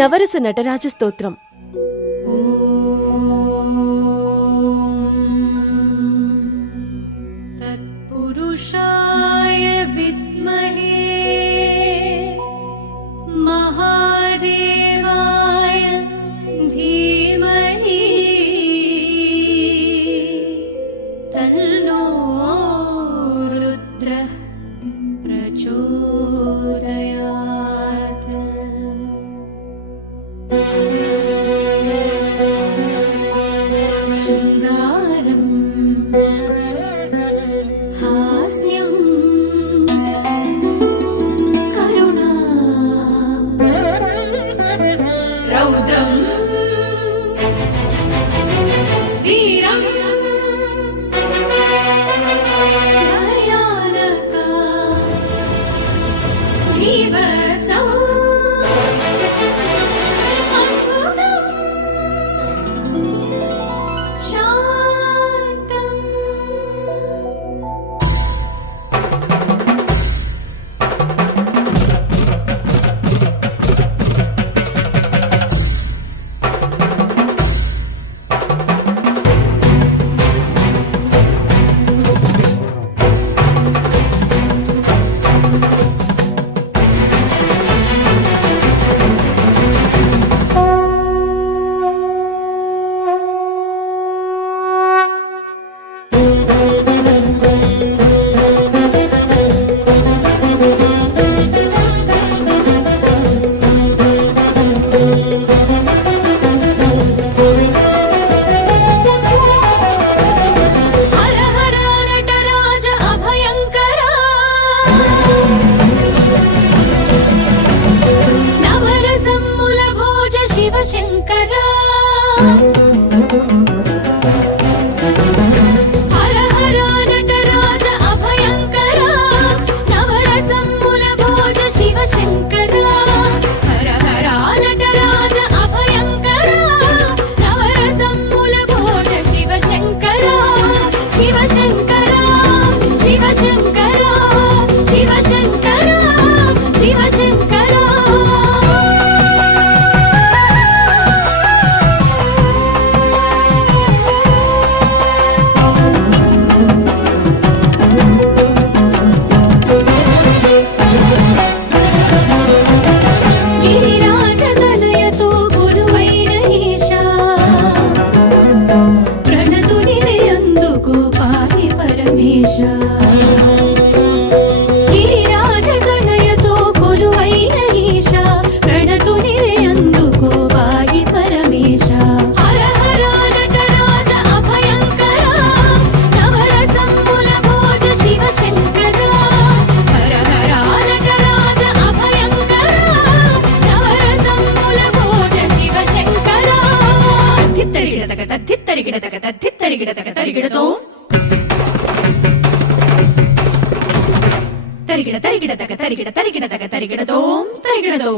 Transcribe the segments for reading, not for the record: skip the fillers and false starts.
నవరస నటరాజ స్తోత్రం. తత్పురుషాయ విద్మహే మహాదేవాయ ధీమహి తన్నో రుద్రః ప్రచోదయాత్. శృంగారం హాస్యం కరుణా రౌద్రం వీరం భయానక బీభత్సం అద్భుతం శాంతం. హర హర నటరాజ అభయంకర నవరసమ్ముల భోజ శివశంకర. హర హర నటరాజ అభయంకర నవరసమ్ముల భోజ శివశంకర. హర హర నటరాజ అభయంకర నవరసమ్ముల భోజ శివశంకర. శివశంకర శివశంకర శివశంకర శివశంకర. గిరిరాజతనయతో గురువైన ఈశా ప్రణతునియందుకు పాహి పరమేశ. గిరిరాజతనయతో కొలువైన ఈశా ప్రణతునియందుకు పాహి పరమేశ. హర హర నటరాజ అభయంకర నవరసమ్ముల భోజ శివశంకర. హర హర నటరాజ అభయంకర నవరసమ్ముల భోజ శివశంకర. ధిత్తరిగిడతక తద్ధిత్తరిగిడతక తద్ధిత్తరిగిడతక తరిగిడతో తరిగిడ తరిగిడతక తరిగిడ తరిగిడతక తరిగిడతో తరిగిడతో.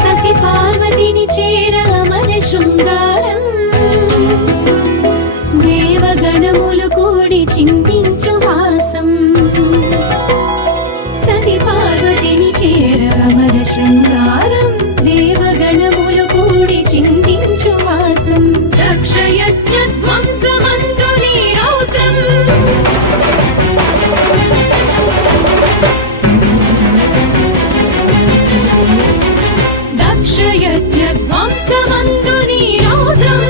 సతి పార్వతిని చేరమని శృంగారం దేవగణములు కూడి చింతించు హాసం. సతి పార్వతిని చేరమన శృంగారం దేవగణములు కూడి చింతించు హాసం. దక్షయజ్ఞధ్వంసమందు నీరౌద్రం దక్షయజ్ఞధ్వంసమందు నీరౌద్రం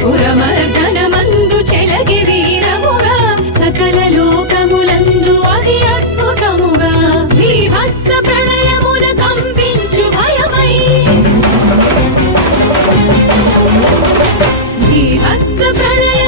పురమర్దనమందు చెలగి వీరముగా సకల లోకములందు అతి అద్భుతముగా బీభత్స ప్రళయమున కంపించు భయమై బీభత్స ప్రళయ